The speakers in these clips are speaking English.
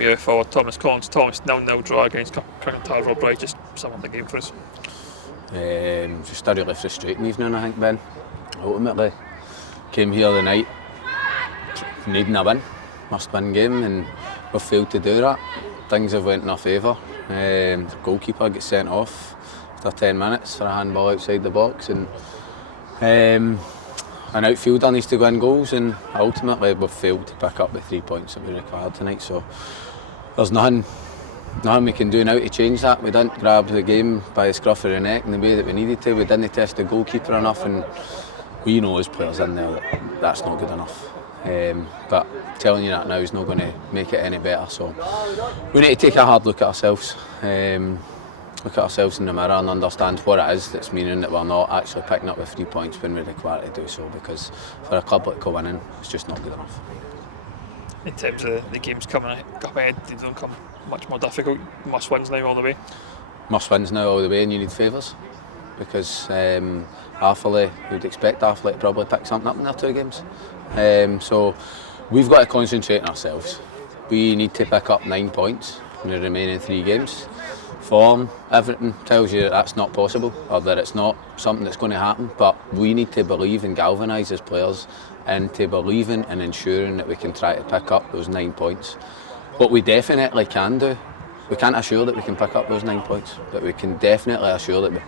We forward Thomas Collins. Thomas 0-0 draw against Kirkintilloch. Right, just sum up the game for us. Just a really frustrating evening, I think, Ben. Ultimately, came here the night needing a win, must-win game, and we've failed to do that. Things have went in our favour. The goalkeeper gets sent off after 10 minutes for a handball outside the box, and an outfielder needs to go in goals, and ultimately we've failed to pick up the 3 points that we required tonight. So there's nothing we can do now to change that. We didn't grab the game by the scruff of the neck in the way that we needed to. We didn't test the goalkeeper enough, and we know as players in there that that's not good enough. But telling you that now is not going to make it any better. So we need to take a hard look at ourselves. Look at ourselves in the mirror and understand what it is that's meaning that we're not actually picking up the 3 points when we're required to do so, because for a club like Kilwinning, it's just not good enough. In terms of the games coming up ahead, they don't come much more difficult. Must wins now all the way. Must wins now all the way, and you need favours, because Arthurley, you'd expect Arthurley to probably pick something up in their 2 games. So we've got to concentrate on ourselves. We need to pick up 9 points in the remaining 3 games. Form, everything tells you that that's not possible, or that it's not something that's going to happen, but we need to believe and galvanise as players into believing and ensuring that we can try to pick up those 9 points. What we definitely can do, we can't assure that we can pick up those 9 points, but we can definitely assure that we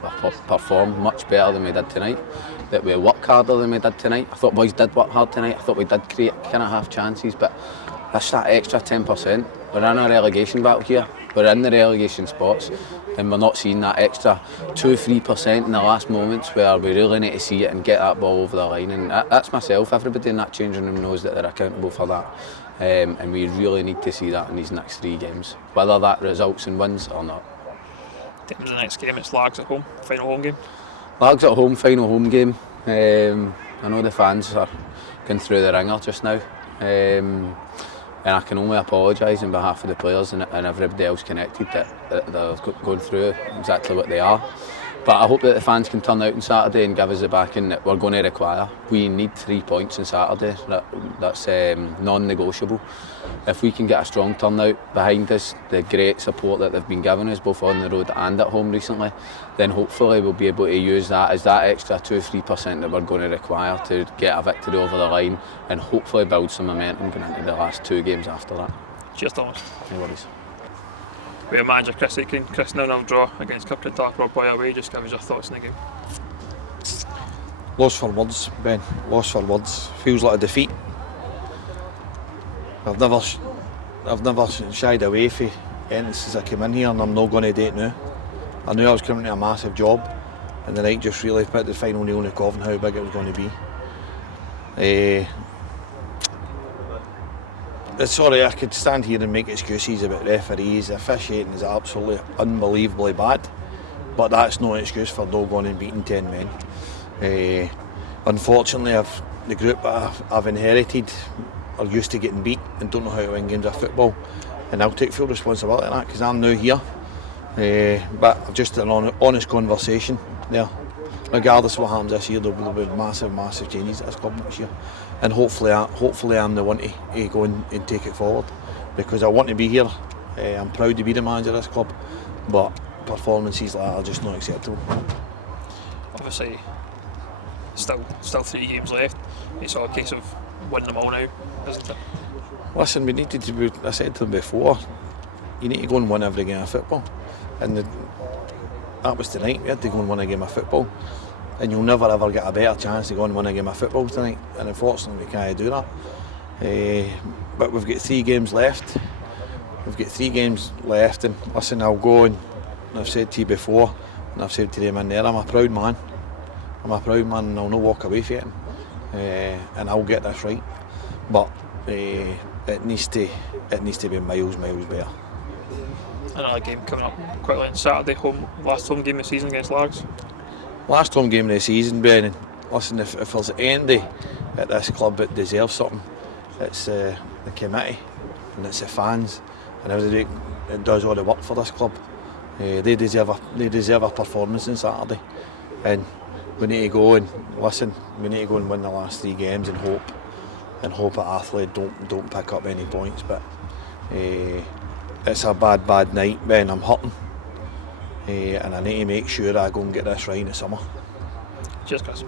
perform much better than we did tonight, that we work harder than we did tonight. I thought boys did work hard tonight. I thought we did create kind of half chances, but that's that extra 10%. We're in a relegation battle here. We're in the relegation spots, and we're not seeing that extra 2-3% in the last moments where we really need to see it and get that ball over the line. And that's myself. Everybody in that changing room knows that they're accountable for that. And we really need to see that in these next 3 games, whether that results in wins or not. In terms of the next game, it's Lags at home, final home game. Lags at home, final home game. I know the fans are going through the ringer just now. And I can only apologise on behalf of the players and everybody else connected that they're going through exactly what they are. But I hope that the fans can turn out on Saturday and give us the backing that we're going to require. We need 3 points on Saturday. That's non-negotiable. If we can get a strong turnout behind us, the great support that they've been giving us both on the road and at home recently, then hopefully we'll be able to use that as that extra 2-3% that we're going to require to get a victory over the line and hopefully build some momentum going into the last 2 games after that. Cheers, Thomas. No worries. We have manager Chris Aitken. Chris 0-0 draw against Kirkintilloch boy away. Just give us your thoughts in the game. Lost for words, Ben. Lost for words. Feels like a defeat. I've never shied away from anything since I came in here, and I'm not going to do it now. I knew I was coming to a massive job, and the night just really put the final nail in the coffin how big it was going to be. Sorry, I could stand here and make excuses about referees. The officiating is absolutely unbelievably bad, but that's no excuse for not going and beating 10 men. Unfortunately, the group that I've inherited are used to getting beat and don't know how to win games of football, and I'll take full responsibility for that because I'm now here. But just an honest conversation there. Regardless of what happens this year, there'll be massive changes at this club next year, and hopefully I'm the one to go and take it forward, because I want to be here. I'm proud to be the manager of this club, but performances like that are just not acceptable. Obviously, still 3 games left. It's all a case of winning them all now, isn't it? Listen, we needed to be, I said to them before, you need to go and win every game of football, and that was tonight. We had to go and win a game of football, and you'll never ever get a better chance to go and win a game of football tonight, and unfortunately we can't do that. But we've got 3 games left. And listen, I'll go, and I've said to you before, and I've said to them in there, I'm a proud man, and I'll not walk away from it, and I'll get this right. But it needs to be miles better. Another game coming up quickly on Saturday, last home game of the season against Lags. Last home game of the season, Ben. And listen, if there's anybody at this club that deserves something, it's the committee, and it's the fans, and everybody that does all the work for this club. They deserve a performance on Saturday, and we need to go and win the last 3 games and hope that Arthurley don't pick up any points. But it's a bad night when I'm hurting, and I need to make sure I go and get this right in the summer. Cheers, Chris.